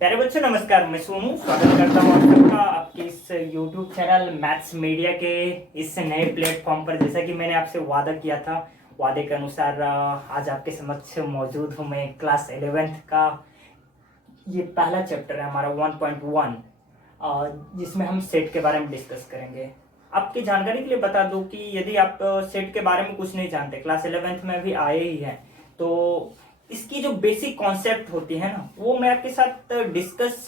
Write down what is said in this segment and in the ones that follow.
प्यारे बच्चों नमस्कार, मैं सोनू स्वागत करता हूँ आप सबका आपके इस YouTube चैनल मैथ्स मीडिया के इस नए प्लेटफॉर्म पर। जैसा कि मैंने आपसे वादा किया था, वादे के अनुसार आज आपके समक्ष मौजूद हूँ मैं। क्लास 11th का ये पहला चैप्टर है हमारा 1.1, जिसमें हम सेट के बारे में डिस्कस करेंगे। आपकी जानकारी के लिए बता दूं कि यदि आप सेट के बारे में कुछ नहीं जानते, क्लास 11th में भी आए ही हैं, तो इसकी जो बेसिक कॉन्सेप्ट होती है ना, वो मैं आपके साथ डिस्कस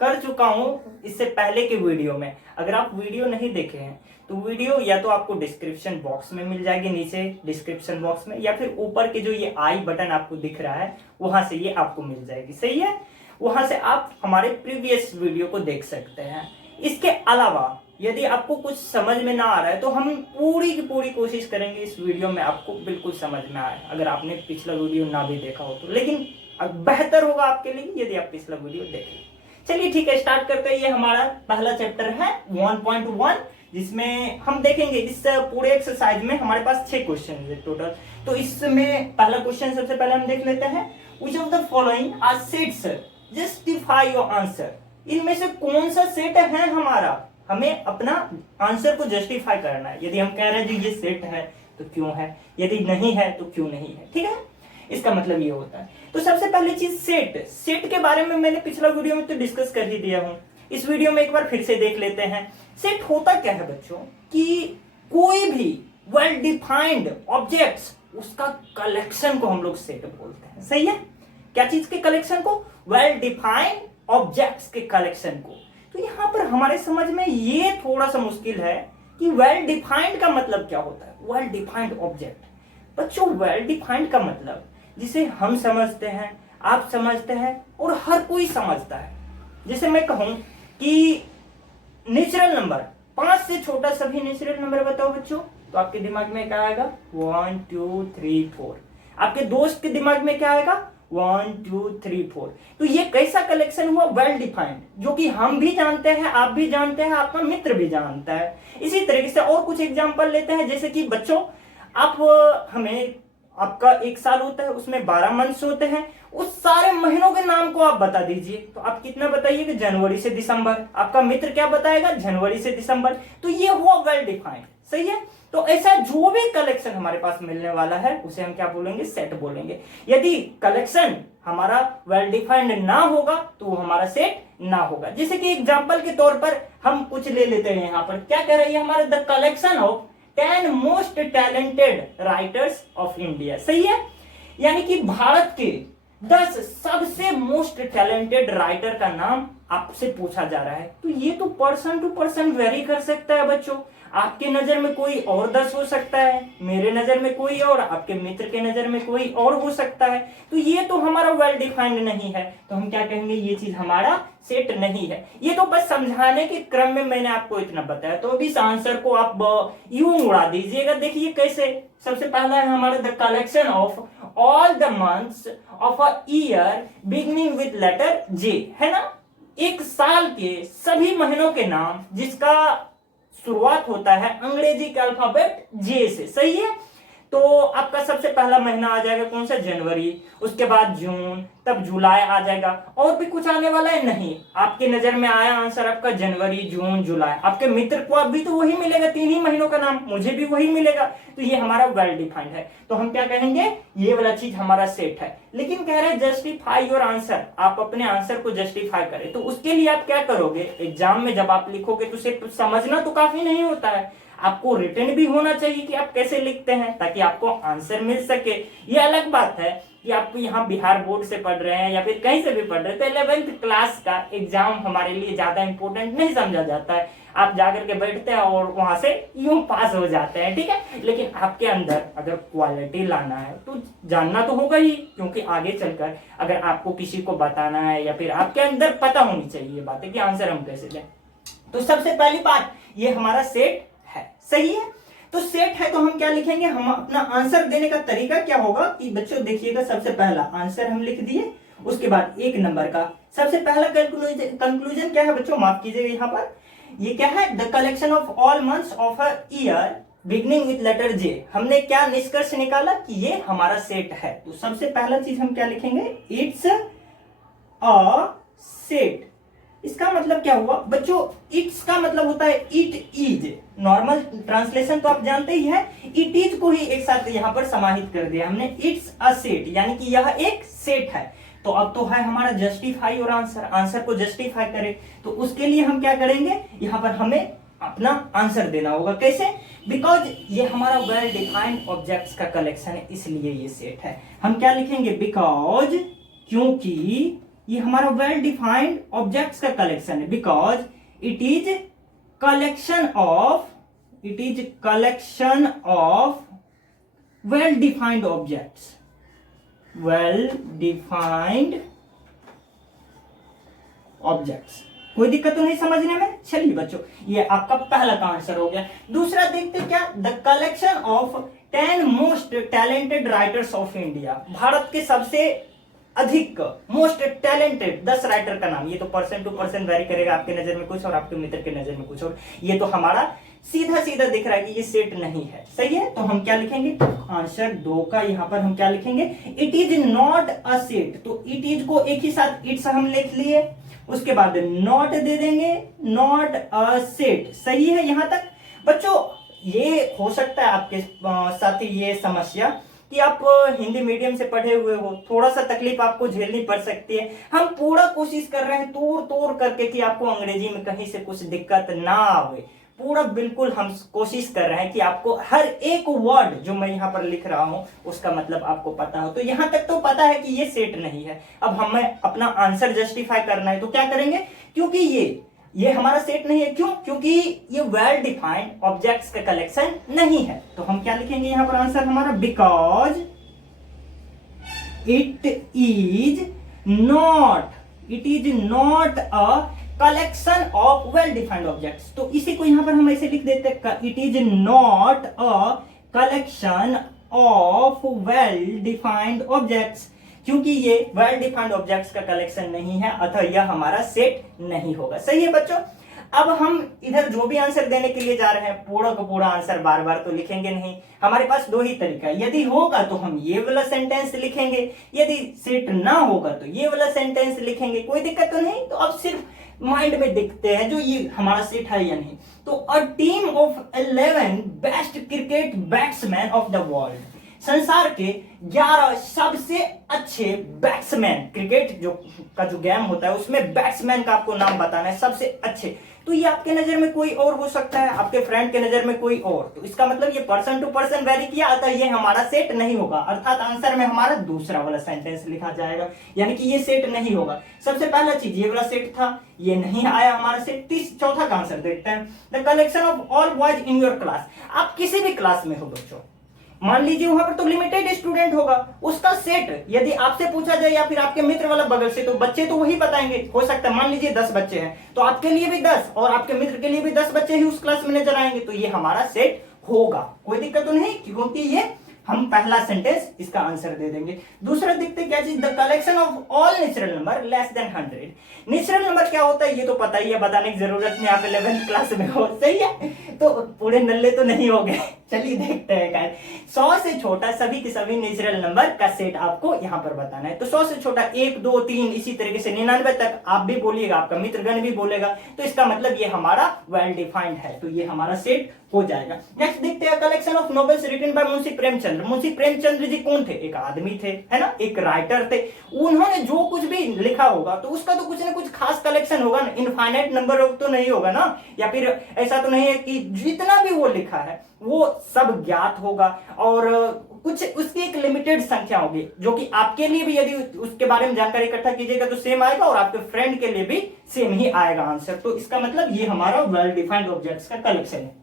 कर चुका हूँ इससे पहले के वीडियो में। अगर आप वीडियो नहीं देखे हैं तो वीडियो या तो आपको डिस्क्रिप्शन बॉक्स में मिल जाएगी, नीचे डिस्क्रिप्शन बॉक्स में, या फिर ऊपर के जो ये आई बटन आपको दिख रहा है वहां से ये आपको मिल जाएगी। सही है, वहां से आप हमारे प्रीवियस वीडियो को देख सकते हैं। इसके अलावा यदि आपको कुछ समझ में ना आ रहा है तो हम पूरी की पूरी कोशिश करेंगे इस वीडियो में आपको बिल्कुल समझ में आए, अगर आपने पिछला वीडियो ना भी देखा हो तो। लेकिन बेहतर होगा आपके लिए यदि आप पिछला वीडियो देखें। चलिए ठीक है, स्टार्ट करते हैं। ये हमारा पहला चैप्टर है 1.1, जिसमें हम देखेंगे इस पूरे एक्सरसाइज में हमारे पास 6 क्वेश्चन है टोटल। तो इसमें पहला क्वेश्चन सबसे पहले हम देख लेते हैं। Which of the following are sets, justify your answer. इनमें से कौन सा सेट है हमारा, हमें अपना आंसर को जस्टिफाई करना है। यदि हम कह रहे हैं जो ये सेट है तो क्यों है, यदि नहीं है तो क्यों नहीं है। ठीक है, इसका मतलब ये होता है। तो सबसे पहली चीज सेट के बारे में मैंने पिछला वीडियो में तो डिस्कस कर ही दिया हूं, इस वीडियो में एक बार फिर से देख लेते हैं। सेट होता क्या है बच्चों, कि कोई भी वेल डिफाइंड ऑब्जेक्ट्स, उसका कलेक्शन को हम लोग सेट बोलते हैं। सही है, क्या चीज के कलेक्शन को, वेल डिफाइंड ऑब्जेक्ट्स के कलेक्शन को। तो यहां पर हमारे समझ में ये थोड़ा सा मुश्किल है कि वेल डिफाइंड का मतलब क्या होता है। वेल डिफाइंड ऑब्जेक्ट बच्चों, वेल डिफाइंड का मतलब जिसे हम समझते हैं, आप समझते हैं और हर कोई समझता है। जैसे मैं कहूं कि नेचुरल नंबर, 5 से छोटा सभी नेचुरल नंबर बताओ बच्चों, तो आपके दिमाग में क्या आएगा, 1 2 3 4। आपके दोस्त के दिमाग में क्या आएगा, 1 2 3 4। तो ये कैसा कलेक्शन हुआ, वेल डिफाइंड, जो कि हम भी जानते हैं, आप भी जानते हैं, आपका मित्र भी जानता है। इसी तरीके से और कुछ एग्जांपल लेते हैं। जैसे कि बच्चों, आप हमें, आपका एक साल होता है, उसमें 12 मंथ्स होते हैं, उस सारे महीनों के नाम को आप बता दीजिए। तो आप कितना बताइए कि जनवरी से दिसंबर। आपका मित्र क्या बताएगा, जनवरी से दिसंबर। तो ये हुआ वेल डिफाइंड। सही है, तो ऐसा जो भी कलेक्शन हमारे पास मिलने वाला है उसे हम क्या बोलेंगे, सेट बोलेंगे। यदि कलेक्शन हमारा वेल डिफाइंड ना होगा तो वो हमारा सेट ना होगा। जैसे कि एग्जांपल के तौर पर हम कुछ ले लेते हैं। यहां पर क्या कह रही है, हमारा the collection of 10 most talented writers of India. सही है, यानी कि भारत के 10 सबसे मोस्ट टैलेंटेड राइटर का नाम आपसे पूछा जा रहा है। तो ये तो पर्सन टू पर्सन वेरी कर सकता है बच्चों। आपके नजर में कोई और 10 हो सकता है, मेरे नजर में कोई और, आपके मित्र के नजर में कोई और हो सकता है। तो ये तो हमारा वेल डिफाइंड नहीं है, तो हम क्या कहेंगे, ये चीज हमारा सेट नहीं है। ये तो बस समझाने के क्रम में मैंने आपको इतना बताया। तो अभी इस आंसर को आप यूं उड़ा दीजिएगा। देखिए कैसे। सबसे पहला है हमारा the collection of all the months of a year beginning with letter J, है ना। एक साल के सभी महीनों के नाम जिसका शुरुआत होता है अंग्रेजी के अल्फाबेट जे से। सही है, तो आपका सबसे पहला महीना आ जाएगा कौन सा, जनवरी। उसके बाद जून, तब जुलाई आ जाएगा। और भी कुछ आने वाला है नहीं। आपकी नजर में आया आंसर आपका जनवरी, जून, जुलाई। आपके मित्र को अब भी तो वही मिलेगा, 3 ही महीनों का नाम, मुझे भी वही मिलेगा। तो ये हमारा वेल डिफाइंड है। तो हम क्या कहेंगे, ये वाला चीज हमारा सेट है। लेकिन कह रहे हैं जस्टिफाई योर आंसर, आप अपने आंसर को जस्टिफाई करें। तो उसके लिए आप क्या करोगे, एग्जाम में जब आप लिखोगे तो सिर्फ समझना तो काफी नहीं होता है, आपको रिटन भी होना चाहिए कि आप कैसे लिखते हैं, ताकि आपको आंसर मिल सके। ये अलग बात है कि आप यहाँ बिहार बोर्ड से पढ़ रहे हैं या फिर कहीं से भी पढ़ रहे हैं, तो 11th क्लास का एग्जाम हमारे लिए ज्यादा इंपॉर्टेंट नहीं समझा जाता है। आप जाकर के बैठते हैं और वहां से यूं पास हो जाते हैं। ठीक है, लेकिन आपके अंदर अगर क्वालिटी लाना है तो जानना तो होगा ही, क्योंकि आगे चलकर अगर आपको किसी को बताना है या फिर आपके अंदर पता होनी चाहिए बातें कि आंसर हम कैसे दें। तो सबसे पहली बात, ये हमारा सेट है। सही है, तो सेट है तो हम क्या लिखेंगे, हम अपना आंसर देने का तरीका क्या होगा कि बच्चों देखिएगा, सबसे पहला आंसर हम लिख दिए, उसके बाद 1 नंबर का सबसे पहला कंक्लूजन क्या है बच्चों, माफ कीजिएगा, यहाँ पर ये क्या है, the collection of all months of a year beginning with letter J. हमने क्या निष्कर्ष निकाला कि ये हमारा सेट है। तो सबसे पहला चीज हम क्या लिखेंगे, इट्स अ सेट। इसका मतलब क्या हुआ बच्चों, इट्स का मतलब होता है इट इज। नॉर्मल ट्रांसलेशन तो आप जानते ही है, इट इज को ही एक साथ यहां पर समाहित कर दिया हमने, इट्स अ सेट, यानी कि यह एक सेट है। तो अब तो है हमारा जस्टिफाई और आंसर, आंसर को जस्टिफाई करें तो उसके लिए हम क्या करेंगे, यहां पर हमें अपना आंसर देना होगा। कैसे? बिकॉज ये हमारा वेल डिफाइंड ऑब्जेक्ट्स का कलेक्शन है, इसलिए ये सेट है। हम क्या लिखेंगे, बिकॉज, क्योंकि ये हमारा वेल डिफाइंड ऑब्जेक्ट्स का कलेक्शन है, because it is collection of, it is collection of well defined objects, well defined objects. कोई दिक्कत तो नहीं समझने में? चलिए बच्चों, ये आपका पहला का आंसर हो गया। दूसरा देखते क्या, the collection of 10 most talented writers of India. Bharat के सबसे अधिक मोस्ट टैलेंटेड 10 राइटर का नाम। ये तो पर्सन टू पर्सन वेरी करेगा, आपके नजर में कुछ और आपके मित्र के नजर में कुछ और। ये तो हमारा सीधा सीधा दिख रहा है कि ये सेट नहीं है। सही है, तो हम क्या लिखेंगे, आंसर 2 का यहां पर हम क्या लिखेंगे, it is not a set. तो इट इज को एक ही साथ इट्स हम लिख लिए, उसके बाद नॉट दे देंगे, नॉट अ सेट। सही है यहां तक बच्चों? ये हो सकता है आपके साथ ही ये समस्या कि आप हिंदी मीडियम से पढ़े हुए हो, थोड़ा सा तकलीफ आपको झेलनी पड़ सकती है। हम पूरा कोशिश कर रहे हैं तोड़ तोड़ करके कि आपको अंग्रेजी में कहीं से कुछ दिक्कत ना आवे। पूरा बिल्कुल हम कोशिश कर रहे हैं कि आपको हर एक वर्ड जो मैं यहाँ पर लिख रहा हूं उसका मतलब आपको पता हो। तो यहां तक तो पता है कि ये सेट नहीं है। अब हमें अपना आंसर जस्टिफाई करना है, तो क्या करेंगे, क्योंकि ये हमारा सेट नहीं है। क्यों? क्योंकि ये वेल डिफाइंड ऑब्जेक्ट्स का कलेक्शन नहीं है। तो हम क्या लिखेंगे यहां पर आंसर हमारा, because it is not a collection of well defined objects. तो इसी को यहां पर हम ऐसे लिख देते हैं, it is not a collection of well defined objects. क्योंकि ये वेल डिफाइंड ऑब्जेक्ट्स का कलेक्शन नहीं है, अतः यह हमारा सेट नहीं होगा। सही है बच्चों? अब हम इधर जो भी आंसर देने के लिए जा रहे हैं, पूरा का पूरा आंसर बार बार तो लिखेंगे नहीं। हमारे पास 2 ही तरीका है, यदि होगा तो हम ये वाला सेंटेंस लिखेंगे, यदि सेट ना होगा तो ये वाला सेंटेंस लिखेंगे। कोई दिक्कत तो नहीं। तो अब सिर्फ माइंड में देखते हैं जो ये हमारा सेट है या नहीं। तो a team of 11 best cricket batsman of the world, संसार के 11 सबसे अच्छे बैट्समैन, क्रिकेट जो गेम होता है उसमें बैट्समैन का आपको नाम बताना है, सबसे अच्छे। तो ये आपके नजर में कोई और हो सकता है, आपके फ्रेंड के नजर में कोई और। तो इसका मतलब ये पर्सन टू पर्सन वेरी किया, अतः ये हमारा सेट नहीं होगा। अर्थात आंसर में हमारा दूसरा वाला सेंटेंस लिखा जाएगा, यानी कि ये सेट नहीं होगा। सबसे पहला चीज ये वाला सेट था, ये नहीं आया हमारा सेट। चौथा का आंसर देखते हैं, the collection of all boys in your class. आप किसी भी क्लास में हो बच्चों, मान लीजिए वहां पर तो लिमिटेड स्टूडेंट होगा, उसका सेट यदि आपसे पूछा जाए या फिर आपके मित्र वाला बगल से, तो बच्चे तो वही बताएंगे। हो सकता है मान लीजिए 10 बच्चे हैं, तो आपके लिए भी 10 और आपके मित्र के लिए भी 10 बच्चे ही उस क्लास में नजर आएंगे, तो ये हमारा सेट होगा। कोई दिक्कत तो नहीं, क्योंकि ये हम पहला सेंटेंस इसका आंसर दे देंगे। दूसरा देखते क्या चीज, the collection of all natural number less than 100। Natural number क्या होता है ये तो पता ही है, बताने की जरूरत नहीं, आप 11th क्लास में हो। सही है, तो पूरे नल्ले तो नहीं हो गए। चलिए देखते हैं, 100 से छोटा सभी के सभी नेचुरल नंबर का सेट आपको यहां पर बताना है। तो 100 से छोटा 1, 2, 3 इसी तरीके से 99 तक आप भी बोलिएगा, आपका मित्रगण भी बोलेगा, तो इसका मतलब ये हमारा वेल डिफाइंड है, तो ये हमारा सेट हो जाएगा। नेक्स्ट देखते हैं, collection of novels written by Munshi Premchandra. Munshi Premchandra ji कौन थे? एक आदमी थे, है ना, एक राइटर थे। उन्होंने जो कुछ भी लिखा होगा तो उसका तो कुछ ना कुछ खास कलेक्शन होगा ना, इनफाइनाइट नंबर तो नहीं होगा ना, या फिर ऐसा तो नहीं है कि जितना भी वो लिखा है वो सब ज्ञात होगा, और कुछ उसकी एक लिमिटेड संख्या होगी, जो कि आपके लिए भी यदि उसके बारे में जानकारी इकट्ठा कीजिएगा तो सेम आएगा, और आपके फ्रेंड के लिए भी सेम ही आएगा आंसर। तो इसका मतलब ये हमारा वेल डिफाइंड ऑब्जेक्ट्स का कलेक्शन है।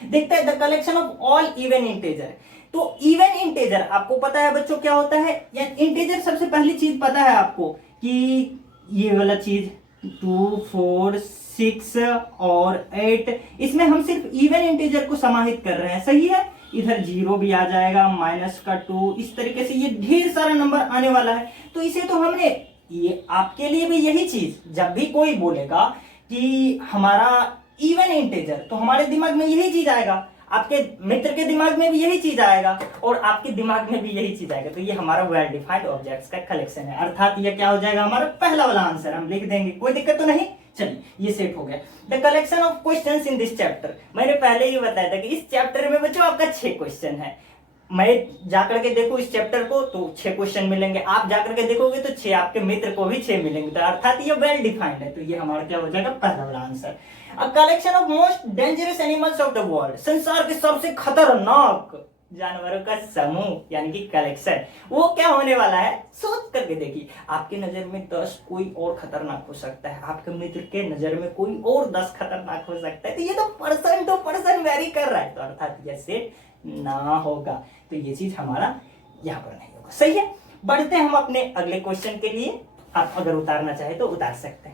देखते हैं, the collection of all even integer. तो इवन इंटेजर आपको पता है बच्चों क्या होता है, या इंटेजर सबसे पहली चीज पता है आपको कि ये वाला चीज 2, 4, 6 और 8, इसमें हम सिर्फ इवन इंटेजर को समाहित कर रहे हैं। सही है, इधर 0 भी आ जाएगा, -2, इस तरीके से ये ढेर सारा नंबर आने वाला है। तो इसे तो हमने, ये आपके लिए भी यही चीज, जब भी कोई बोलेगा कि हमारा इवन इंटेजर, तो हमारे दिमाग में यही चीज आएगा। आपके मित्र के दिमाग में भी यही चीज आएगा और आपके दिमाग में भी यही चीज आएगा। तो ये हमारा वेल डिफाइंड ऑब्जेक्ट्स का कलेक्शन है, अर्थात ये क्या हो जाएगा हमारा पहला वाला आंसर, हम लिख देंगे, कोई दिक्कत तो नहीं। चलिए ये सेट हो गया। The collection of questions in this chapter, मैंने पहले ही बताया था कि इस चैप्टर में बच्चों आपका 6 क्वेश्चन है। मैं जाकर के देखूं इस चैप्टर को तो 6 क्वेश्चन मिलेंगे, आप जाकर के देखोगे तो 6, आपके मित्र को भी 6 मिलेंगे, तो अर्थात ये वेल डिफाइंड है। तो ये हमारा क्या हो जाएगा पहला वाला answer. A collection of most dangerous animals of the world, संसार के सबसे खतरनाक जानवरों का समूह यानी कि कलेक्शन, वो क्या होने वाला है सोच करके देखिए। आपके नजर में 10 कोई और खतरनाक हो सकता है, आपके मित्र के नजर में कोई और 10 खतरनाक हो सकता है, तो ये तो पर्सन टू पर्सन वेरी कर रहा है, तो अर्थात ये सेट ना होगा। तो ये चीज हमारा यहाँ पर नहीं होगा, सही है। बढ़ते हैं हम अपने अगले क्वेश्चन के लिए, आप अगर उतारना चाहे तो उतार सकते हैं।